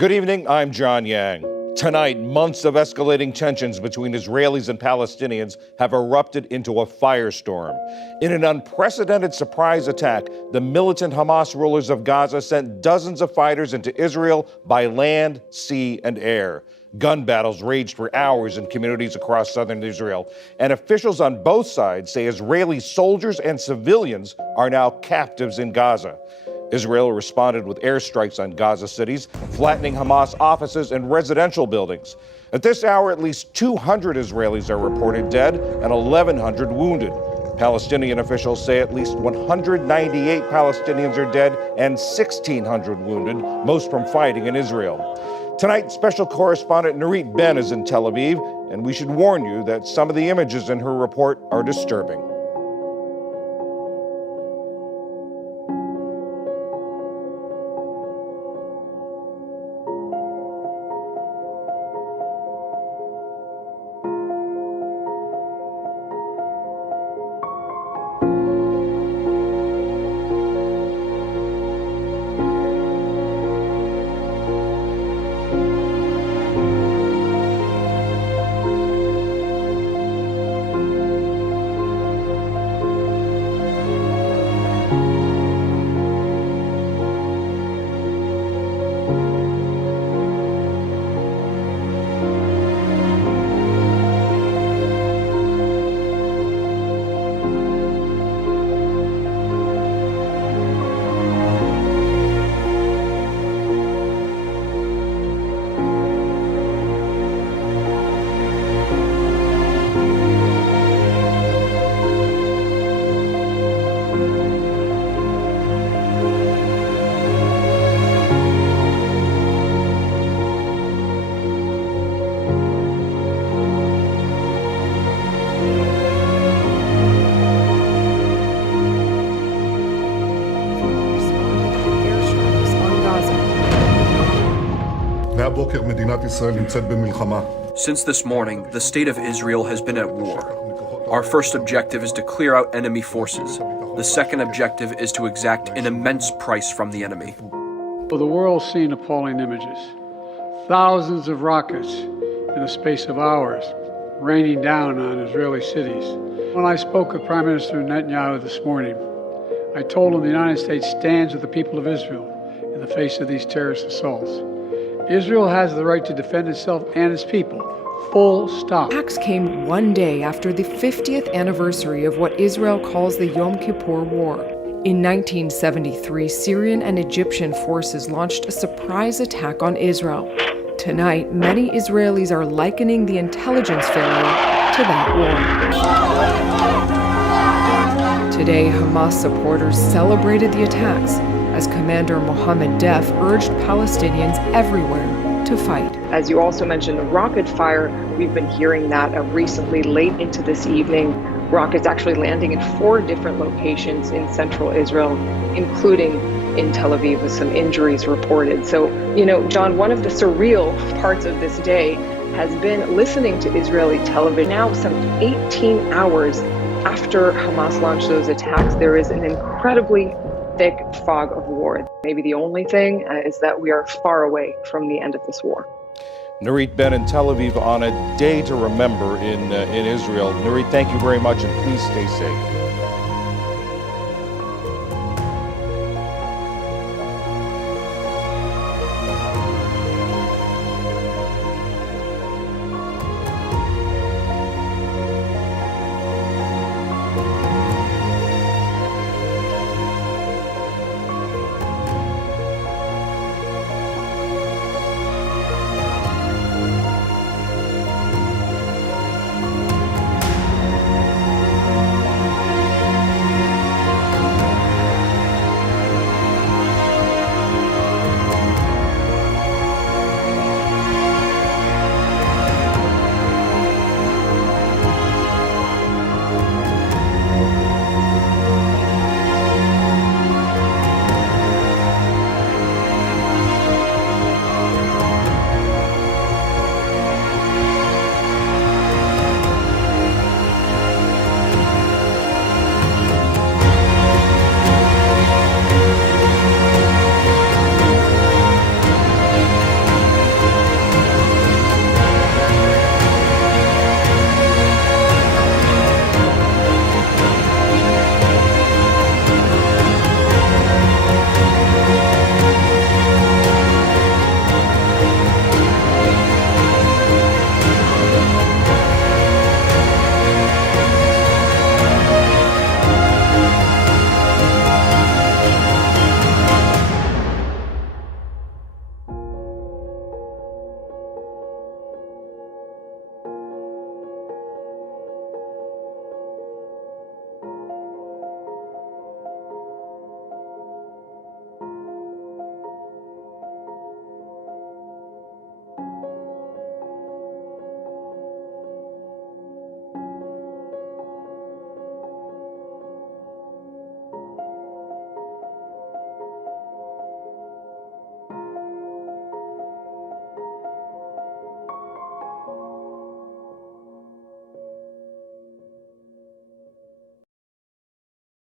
Good evening, I'm John Yang. Tonight, months of escalating tensions between Israelis and Palestinians have erupted into a firestorm. In an unprecedented surprise attack, the militant Hamas rulers of Gaza sent dozens of fighters into Israel by land, sea, and air. Gun battles raged for hours in communities across southern Israel, and officials on both sides say Israeli soldiers and civilians are now captives in Gaza. Israel responded with airstrikes on Gaza cities, flattening Hamas offices and residential buildings. At this hour, at least 200 Israelis are reported dead and 1,100 wounded. Palestinian officials say at least 198 Palestinians are dead and 1,600 wounded, most from fighting in Israel. Tonight, special correspondent Nurit Ben is in Tel Aviv, and we should warn you that some of the images in her report are disturbing. Since this morning, the state of Israel has been at war. Our first objective is to clear out enemy forces. The second objective is to exact an immense price from the enemy. The world's seen appalling images. Thousands of rockets in the space of hours raining down on Israeli cities. When I spoke with Prime Minister Netanyahu this morning, I told him the United States stands with the people of Israel in the face of these terrorist assaults. Israel has the right to defend itself and its people. Full stop. Attacks came one day after the 50th anniversary of what Israel calls the Yom Kippur War. In 1973, Syrian and Egyptian forces launched a surprise attack on Israel. Tonight, many Israelis are likening the intelligence failure to that war. Today, Hamas supporters celebrated the attacks as Commander Mohammed Deif urged Palestinians everywhere to fight. As you also mentioned, the rocket fire, we've been hearing that recently, late into this evening. Rockets actually landing in 4 different locations in central Israel, including in Tel Aviv, with some injuries reported. So, John, one of the surreal parts of this day has been listening to Israeli television. Now, some 18 hours after Hamas launched those attacks, there is an incredibly thick fog of war. Maybe the only thing is that we are far away from the end of this war. Nurit Ben in Tel Aviv on a day to remember in Israel. Nurit, thank you very much, and please stay safe.